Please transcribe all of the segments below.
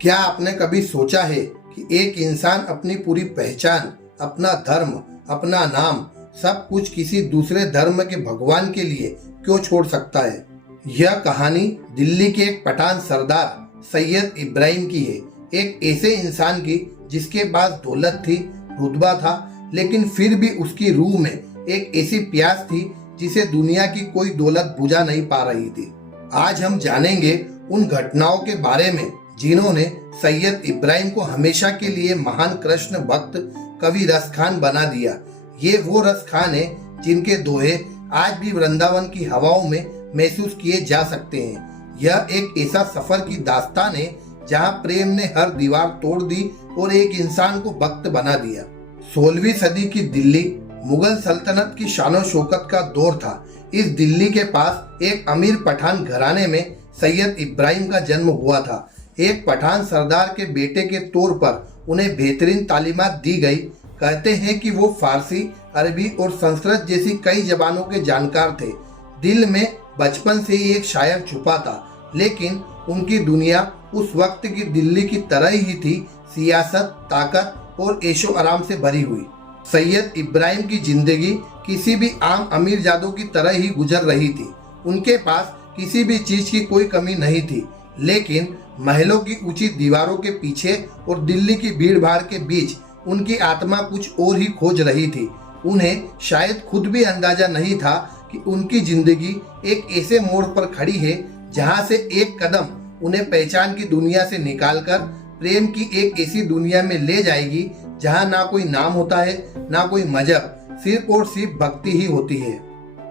क्या आपने कभी सोचा है कि एक इंसान अपनी पूरी पहचान, अपना धर्म, अपना नाम, सब कुछ किसी दूसरे धर्म के भगवान के लिए क्यों छोड़ सकता है? यह कहानी दिल्ली के एक पठान सरदार सैयद इब्राहिम की है। एक ऐसे इंसान की जिसके पास दौलत थी, रुतबा था, लेकिन फिर भी उसकी रूह में एक ऐसी प्यास थी जिसे दुनिया की कोई दौलत बुझा नहीं पा रही थी। आज हम जानेंगे उन घटनाओं के बारे में जिन्होंने सैयद इब्राहिम को हमेशा के लिए महान कृष्ण भक्त कवि रस खान बना दिया। ये वो रस खान है जिनके दोहे आज भी वृंदावन की हवाओं में महसूस किए जा सकते हैं। यह एक ऐसा सफर की दास्तान है जहां प्रेम ने हर दीवार तोड़ दी और एक इंसान को भक्त बना दिया। 16वीं सदी की दिल्ली मुगल सल्तनत की शानो शौकत का दौर था। इस दिल्ली के पास एक अमीर पठान घराने में सैयद इब्राहिम का जन्म हुआ था। एक पठान सरदार के बेटे के तौर पर उन्हें बेहतरीन तालीमात दी गई। कहते हैं कि वो फारसी, अरबी और संस्कृत जैसी कई जबानों के जानकार थे। दिल में बचपन से ही एक शायर छुपा था, लेकिन उनकी दुनिया उस वक्त की दिल्ली की तरह ही थी, सियासत, ताकत और ऐशो आराम से भरी हुई। सैयद इब्राहिम की जिंदगी किसी भी आम अमीरजादों की तरह ही गुजर रही थी। उनके पास किसी भी चीज की कोई कमी नहीं थी, लेकिन महलों की ऊंची दीवारों के पीछे और दिल्ली की भीड़ भाड़ के बीच उनकी आत्मा कुछ और ही खोज रही थी। उन्हें शायद खुद भी अंदाजा नहीं था कि उनकी जिंदगी एक ऐसे मोड़ पर खड़ी है जहां से एक कदम उन्हें पहचान की दुनिया से निकालकर प्रेम की एक ऐसी दुनिया में ले जाएगी जहां ना कोई नाम होता है, ना कोई मजहब, सिर्फ और सिर्फ भक्ति ही होती है।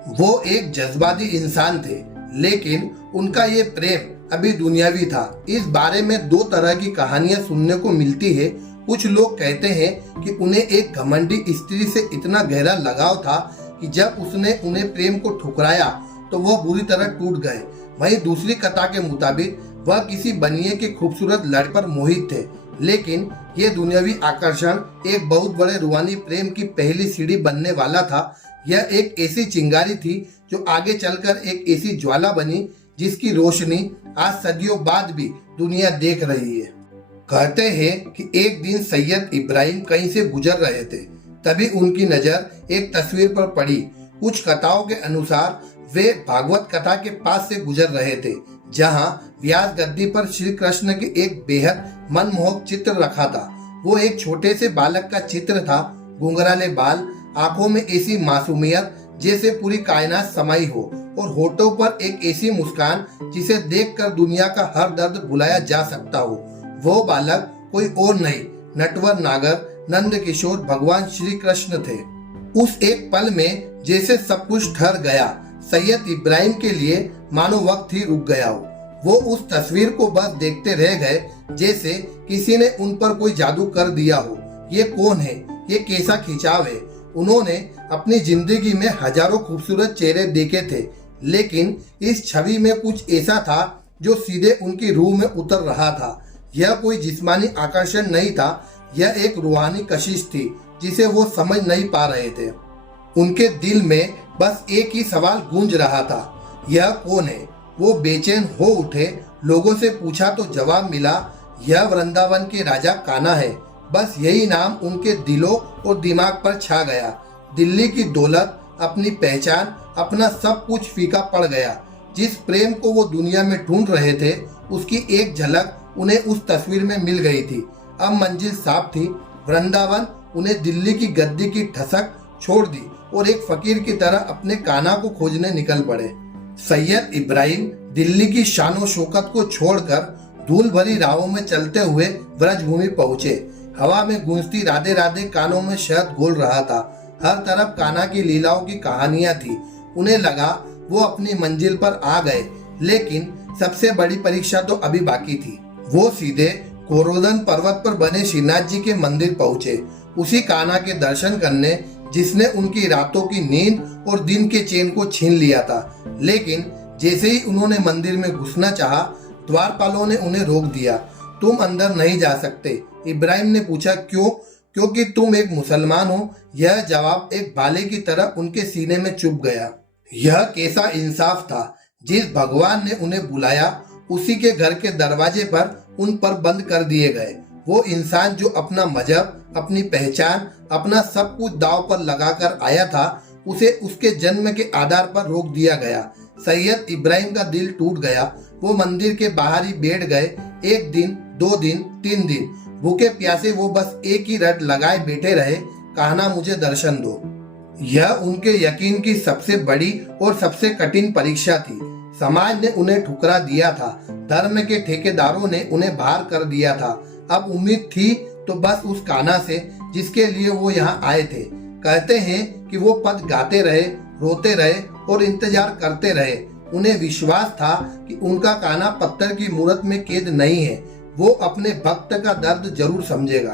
वो एक जज्बाती इंसान थे, लेकिन उनका ये प्रेम अभी दुनियावी था। इस बारे में दो तरह की कहानियां सुनने को मिलती है। कुछ लोग कहते हैं कि उन्हें एक घमंडी स्त्री से इतना गहरा लगाव था कि जब उसने उन्हें प्रेम को ठुकराया तो वह बुरी तरह टूट गए। वहीं दूसरी कथा के मुताबिक वह किसी बनिए के खूबसूरत लड़ पर मोहित थे, लेकिन ये दुनियावी आकर्षण एक बहुत बड़े रूहानी प्रेम की पहली सीढ़ी बनने वाला था। यह एक ऐसी चिंगारी थी जो आगे चलकर एक ऐसी ज्वाला बनी जिसकी रोशनी आज सदियों बाद भी दुनिया देख रही है। कहते हैं कि एक दिन सैयद इब्राहिम कहीं से गुजर रहे थे, तभी उनकी नजर एक तस्वीर पर पड़ी। कुछ कथाओं के अनुसार वे भागवत कथा के पास से गुजर रहे थे, जहां व्यास गद्दी पर श्री कृष्ण के एक बेहद मनमोहक चित्र रखा था। वो एक छोटे से बालक का चित्र था, घुंघराले बाल, आंखों में ऐसी मासूमियत जैसे पूरी कायनात समाई हो, और होठों पर एक ऐसी मुस्कान जिसे देखकर दुनिया का हर दर्द भुलाया जा सकता हो। वो बालक कोई और नहीं, नटवर नागर नंद किशोर भगवान श्री कृष्ण थे। उस एक पल में जैसे सब कुछ ठहर गया। सैयद इब्राहिम के लिए मानो वक्त ही रुक गया हो। वो उस तस्वीर को बस देखते रह गए, जैसे किसी ने उन पर कोई जादू कर दिया हो। ये कौन है? ये कैसा खिंचाव है? उन्होंने अपनी जिंदगी में हजारों खूबसूरत चेहरे देखे थे, लेकिन इस छवि में कुछ ऐसा था जो सीधे उनकी रूह में उतर रहा था। यह कोई जिस्मानी आकर्षण नहीं था, यह एक रूहानी कशिश थी जिसे वो समझ नहीं पा रहे थे। उनके दिल में बस एक ही सवाल गूंज रहा था, यह कौन है? वो बेचैन हो उठे, लोगों से पूछा तो जवाब मिला, यह वृंदावन के राजा कान्हा है। बस यही नाम उनके दिलों और दिमाग पर छा गया। दिल्ली की दौलत, अपनी पहचान, अपना सब कुछ फीका पड़ गया। जिस प्रेम को वो दुनिया में ढूंढ रहे थे, उसकी एक झलक उन्हें उस तस्वीर में मिल गई थी। अब मंजिल साफ थी। वृंदावन उन्हें दिल्ली की गद्दी की ठसक छोड़ दी और एक फकीर की तरह अपने कान्हा को खोजने निकल पड़े। सैयद इब्राहिम दिल्ली की शानो शौकत को छोड़कर धूल भरी राहों में चलते हुए ब्रजभूमि पहुंचे। हवा में गूंजती राधे राधे कानों में शहद घोल रहा था। हर तरफ कान्हा की लीलाओं की कहानियां थी। उन्हें लगा वो अपनी मंजिल पर आ गए, लेकिन सबसे बड़ी परीक्षा तो अभी बाकी थी। वो सीधे कोरोदन पर्वत पर बने श्रीनाथ जी के मंदिर पहुंचे, उसी कान्हा के दर्शन करने जिसने उनकी रातों की नींद और दिन के चैन को छीन लिया था। लेकिन जैसे ही उन्होंने मंदिर में घुसना चाहा, द्वारपालों ने उन्हें रोक दिया। तुम अंदर नहीं जा सकते। इब्राहिम ने पूछा, क्यों? क्योंकि तुम एक मुसलमान हो। यह जवाब एक भाले की तरह उनके सीने में चुभ गया। यह कैसा इंसाफ था? जिस भगवान ने उन्हें बुलाया, उसी के घर के दरवाजे पर उन पर बंद कर दिए गए। वो इंसान जो अपना मजहब, अपनी पहचान, अपना सब कुछ दांव पर लगाकर आया था, उसे उसके जन्म के आधार पर रोक दिया गया। सैयद इब्राहिम का दिल टूट गया। वो मंदिर के बाहर ही बैठ गए। 1 दिन, 2 दिन, 3 दिन भूखे प्यासे वो बस एक ही रट लगाए बैठे रहे, कहना मुझे दर्शन दो। यह उनके यकीन की सबसे बड़ी और सबसे कठिन परीक्षा थी। समाज ने उन्हें ठुकरा दिया था, धर्म के ठेकेदारों ने उन्हें बाहर कर दिया था। अब उम्मीद थी तो बस उस कान्हा से जिसके लिए वो यहाँ आए थे। कहते हैं कि वो पद गाते रहे, रोते रहे और इंतजार करते रहे। उन्हें विश्वास था कि उनका कान्हा पत्थर की मूरत में कैद नहीं है, वो अपने भक्त का दर्द जरूर समझेगा।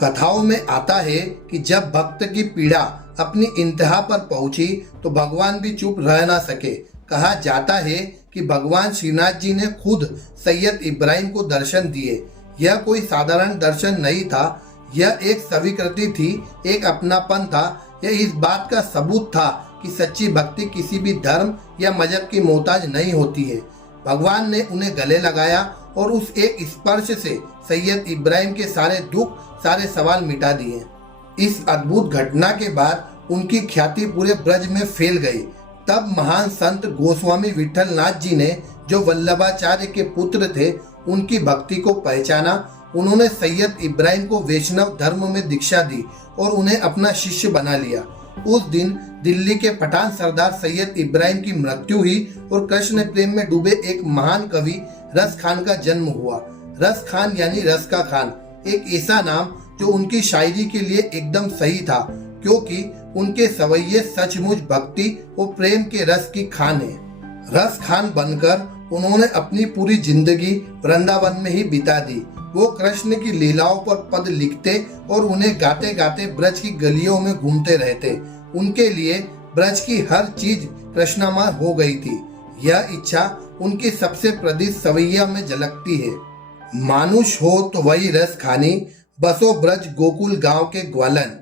कथाओं में आता है कि जब भक्त की पीड़ा अपनी इंतहा पर पहुंची तो भगवान भी चुप रह ना सके। कहा जाता है कि भगवान श्रीनाथ जी ने खुद सैयद इब्राहिम को दर्शन दिए। यह कोई साधारण दर्शन नहीं था, यह एक स्वीकृति थी, एक अपनापन था। यह इस बात का सबूत था कि सच्ची भक्ति किसी भी धर्म या मजहब की मोहताज नहीं होती है। भगवान ने उन्हें गले लगाया और उस एक स्पर्श से सैयद इब्राहिम के सारे दुख, सारे सवाल मिटा दिए। इस अद्भुत घटना के बाद उनकी ख्याति पूरे ब्रज में फैल गई। तब महान संत गोस्वामी विठल नाथ जी ने, जो वल्लभाचार्य के पुत्र थे, उनकी भक्ति को पहचाना। उन्होंने सैयद इब्राहिम को वैष्णव धर्म में दीक्षा दी और उन्हें अपना शिष्य बना लिया। उस दिन दिल्ली के पठान सरदार सैयद इब्राहिम की मृत्यु हुई और कृष्ण प्रेम में डूबे एक महान कवि रस खान का जन्म हुआ। रस खान यानी रस का खान, एक ऐसा नाम जो उनकी शायरी के लिए एकदम सही था, क्योंकि उनके सवैये सचमुच भक्ति और प्रेम के रस की खान है। रस खान बनकर उन्होंने अपनी पूरी जिंदगी वृंदावन में ही बिता दी। वो कृष्ण की लीलाओं पर पद लिखते और उन्हें गाते गाते ब्रज की गलियों में घूमते रहते। उनके लिए ब्रज की हर चीज कृष्णमय हो गई थी। यह इच्छा उनकी सबसे प्रदीप सवैया में झलकती है। मानुष हो तो वही रस खानी, बसो ब्रज गोकुल गांव के ग्वालन।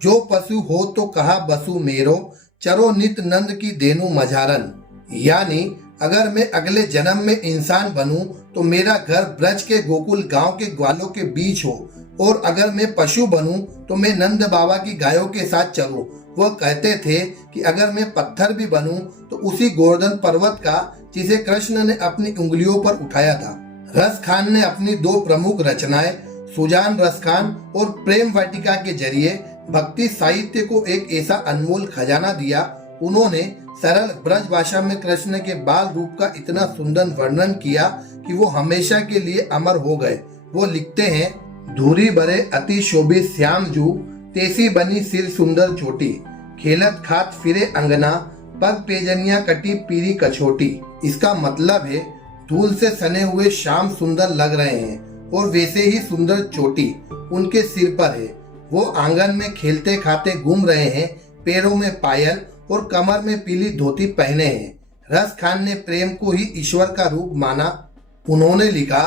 जो पशु हो तो कहा बसु मेरो, चरो नित नंद की देनु मझारन। यानी अगर मैं अगले जन्म में इंसान बनूं तो मेरा घर ब्रज के गोकुल गांव के ग्वालों के बीच हो, और अगर मैं पशु बनूं तो मैं नंद बाबा की गायों के साथ चलूं। वह कहते थे कि अगर मैं पत्थर भी बनूं तो उसी गोवर्धन पर्वत का जिसे कृष्ण ने अपनी उंगलियों पर उठाया था। रस खान ने अपनी 2 प्रमुख रचनाएं सुजान रस खान और प्रेम वाटिका के जरिए भक्ति साहित्य को एक ऐसा अनमोल खजाना दिया। उन्होंने सरल ब्रज भाषा में कृष्ण के बाल रूप का इतना सुंदर वर्णन किया कि वो हमेशा के लिए अमर हो गए। वो लिखते हैं, धूरी बरे अति शोभित श्याम जू, तेसी बनी सिर सुंदर चोटी। खेलत खात फिरे अंगना, पग पेजनिया कटी पीरी कछोटी। इसका मतलब है धूल से सने हुए श्याम सुंदर लग रहे हैं और वैसे ही सुंदर चोटी उनके सिर पर है। वो आंगन में खेलते खाते घूम रहे हैं, पैरों में पायल और कमर में पीली धोती पहने हैं। रस खान ने प्रेम को ही ईश्वर का रूप माना। उन्होंने लिखा,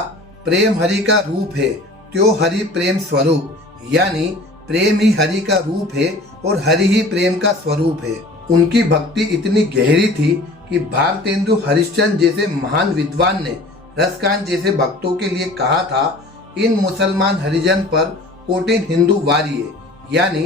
प्रेम हरि का रूप है, त्यो हरि प्रेम स्वरूप। यानी प्रेम ही हरि का रूप है और हरि ही प्रेम का स्वरूप है। उनकी भक्ति इतनी गहरी थी कि भारतेंदु हरिश्चंद्र जैसे महान विद्वान ने रसखान जैसे भक्तों के लिए कहा था, इन मुसलमान हरिजन पर कोटिन हिंदू वारिये। यानी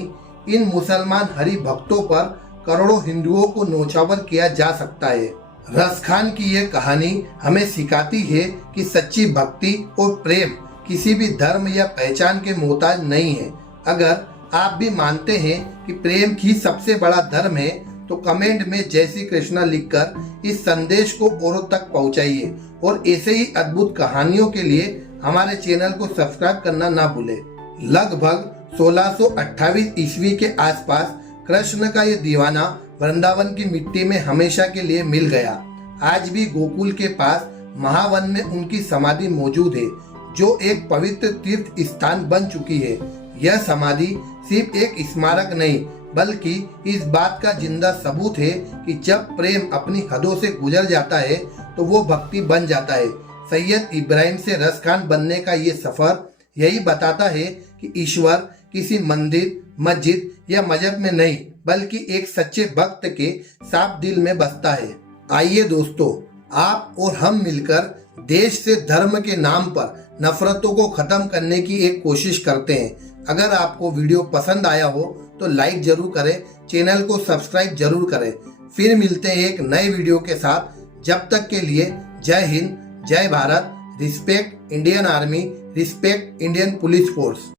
इन मुसलमान हरि भक्तों पर करोड़ों हिंदुओं को नौछावर किया जा सकता है। रसखान की यह कहानी हमें सिखाती है कि सच्ची भक्ति और प्रेम किसी भी धर्म या पहचान के मोहताज नहीं है। अगर आप भी मानते हैं कि प्रेम ही सबसे बड़ा धर्म है तो कमेंट में जय श्री कृष्णा लिखकर इस संदेश को औरों तक पहुंचाइए और ऐसे ही अद्भुत कहानियों के लिए हमारे चैनल को सब्सक्राइब करना ना भूले। लगभग 1628 ईस्वी के आसपास कृष्ण का ये दीवाना वृंदावन की मिट्टी में हमेशा के लिए मिल गया। आज भी गोकुल के पास महावन में उनकी समाधि मौजूद है, जो एक पवित्र तीर्थ स्थान बन चुकी है। यह समाधि सिर्फ एक स्मारक नहीं बल्कि इस बात का जिंदा सबूत है कि जब प्रेम अपनी हदों से गुजर जाता है तो वो भक्ति बन जाता है। सैयद इब्राहिम से रसखान बनने का ये सफर यही बताता है कि ईश्वर किसी मंदिर, मस्जिद या मजहब में नहीं बल्कि एक सच्चे भक्त के साफ दिल में बसता है। आइए दोस्तों, आप और हम मिलकर देश से धर्म के नाम पर नफरतों को खत्म करने की एक कोशिश करते हैं। अगर आपको वीडियो पसंद आया हो तो लाइक जरूर करें, चैनल को सब्सक्राइब जरूर करें। फिर मिलते हैं एक नए वीडियो के साथ। जब तक के लिए जय हिंद, जय Bharat, respect Indian army, respect Indian police force.